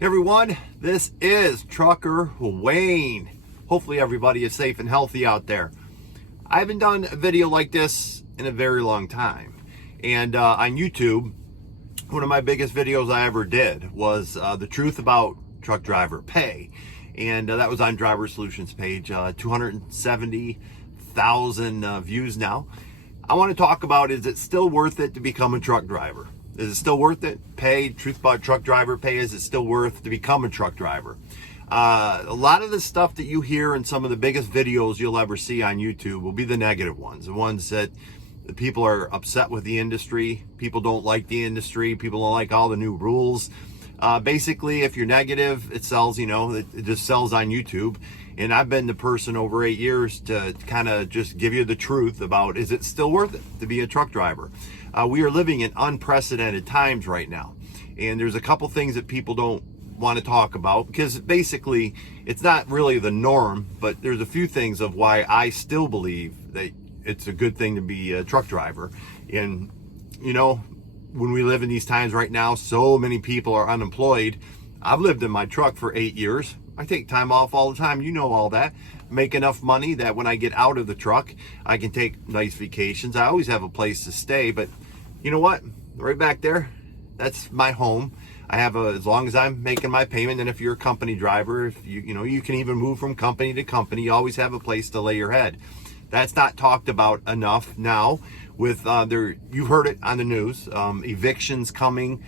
Hey everyone, this is Trucker Wayne. Hopefully everybody is safe and healthy out there. I haven't done a video like this in a very long time. And on YouTube, one of my biggest videos I ever did was the truth about truck driver pay. And that was on Driver Solutions page, 270,000 views now. I want to talk about, is it still worth it to become a truck driver? Is it still worth it? Pay, truth about truck driver pay, is it still worth to become a truck driver? A lot of the stuff that you hear in some of the biggest videos you'll ever see on YouTube will be the negative ones. The ones that the people are upset with the industry. People don't like the industry. People don't like all the new rules. Basically, if you're negative, it sells, it just sells on YouTube. And I've been the person over 8 years to kind of just give you the truth about, is it still worth it to be a truck driver? We are living in unprecedented times right now. And there's a couple things that people don't want to talk about because basically it's not really the norm, but there's a few things of why I still believe that it's a good thing to be a truck driver. And, when we live in these times right now, so many people are unemployed. I've lived in my truck for 8 years. I take time off all the time. You know all that. Make enough money that when I get out of the truck, I can take nice vacations. I always have a place to stay, but you know what? Right back there, that's my home. I have as long as I'm making my payment, and if you're a company driver, if you can even move from company to company, you always have a place to lay your head. That's not talked about enough now. With you've heard it on the news, evictions coming.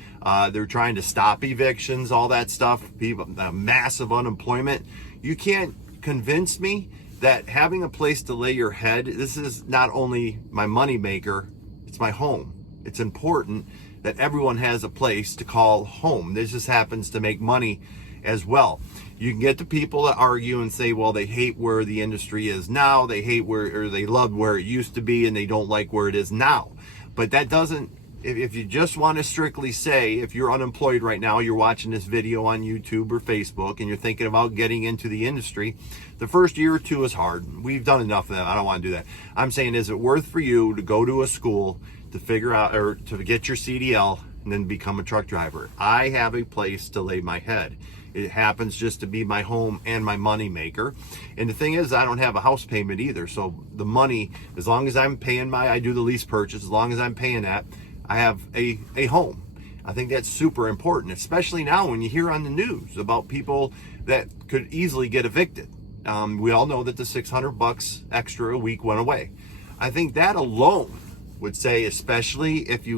They're trying to stop evictions, all that stuff. People, massive unemployment. You can't convince me that having a place to lay your head, this is not only my money maker, it's my home. It's important that everyone has a place to call home. This just happens to make money as well. You can get the people that argue and say, well, they hate where the industry is now, they hate or they love where it used to be, and they don't like where it is now. But that doesn't, if you just want to strictly say, if you're unemployed right now, you're watching this video on YouTube or Facebook, and you're thinking about getting into the industry, the first year or two is hard. We've done enough of that. I don't want to do that. I'm saying, is it worth for you to go to a school to figure out, or to get your CDL and then become a truck driver? I have a place to lay my head. It happens just to be my home and my money maker. And the thing is, I don't have a house payment either. So the money, as long as I'm paying I do the lease purchase, as long as I'm paying that, I have a home. I think that's super important, especially now when you hear on the news about people that could easily get evicted. We all know that the $600 extra a week went away. I think that alone would say, especially if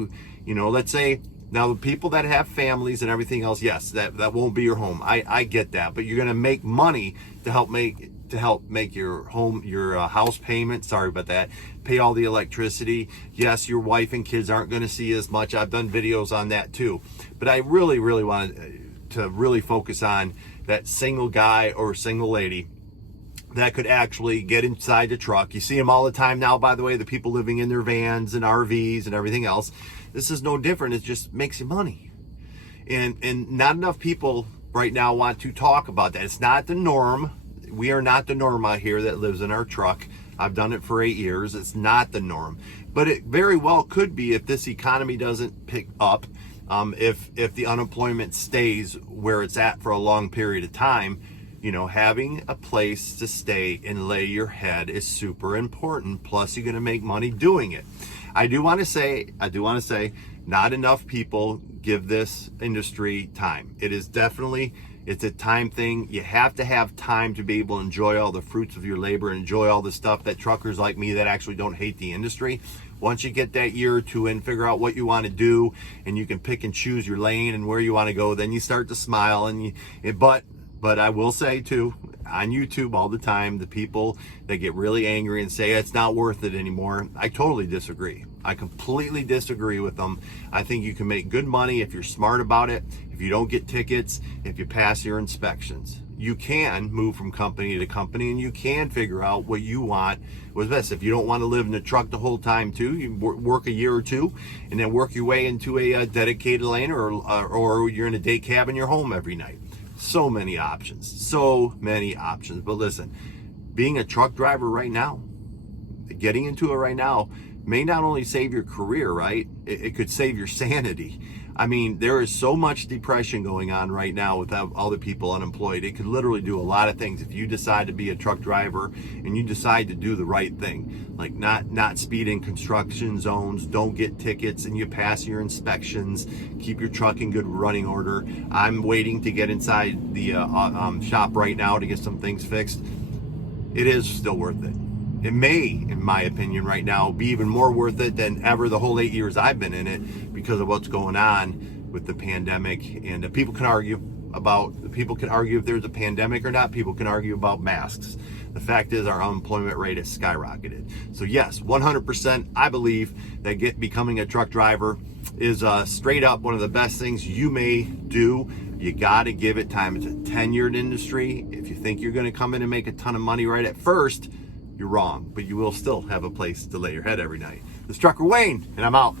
let's say, now the people that have families and everything else, yes, that won't be your home. I get that, but you're going to make money to help make your home, your house payment. Sorry about that. Pay all the electricity. Yes, your wife and kids aren't going to see as much. I've done videos on that too, but I really, really wanted to really focus on that single guy or single lady that could actually get inside the truck. You see them all the time now, by the way, the people living in their vans and RVs and everything else. This is no different. It just makes you money. And not enough people right now want to talk about that. It's not the norm. We are not the norm out here that lives in our truck. I've done it for 8 years. It's not the norm. But it very well could be if this economy doesn't pick up, if the unemployment stays where it's at for a long period of time. Having a place to stay and lay your head is super important. Plus, you're going to make money doing it. I do want to say, not enough people give this industry time. It's a time thing. You have to have time to be able to enjoy all the fruits of your labor, enjoy all the stuff that truckers like me that actually don't hate the industry. Once you get that year or two in, figure out what you want to do, and you can pick and choose your lane and where you want to go, then you start to smile. But I will say too, on YouTube all the time, the people that get really angry and say it's not worth it anymore, I totally disagree. I completely disagree with them. I think you can make good money if you're smart about it, if you don't get tickets, if you pass your inspections. You can move from company to company, and you can figure out what you want was best. If you don't want to live in the truck the whole time too, you work a year or two and then work your way into a dedicated lane, or you're in a day cab in your home every night. So many options. But listen, being a truck driver right now, getting into it right now, may not only save your career, right? It could save your sanity. I mean, there is so much depression going on right now with all the people unemployed. It could literally do a lot of things if you decide to be a truck driver and you decide to do the right thing, like not speed in construction zones, don't get tickets, and you pass your inspections, keep your truck in good running order. I'm waiting to get inside the shop right now to get some things fixed. It is still worth it. It may, in my opinion, right now, be even more worth it than ever the whole 8 years I've been in it because of what's going on with the pandemic. And people can argue if there's a pandemic or not. People can argue about masks. The fact is our unemployment rate has skyrocketed. So yes, 100%, I believe that becoming a truck driver is straight up one of the best things you may do. You got to give it time. It's a tenured industry. If you think you're going to come in and make a ton of money right at first, you're wrong, but you will still have a place to lay your head every night. This is Trucker Wayne, and I'm out.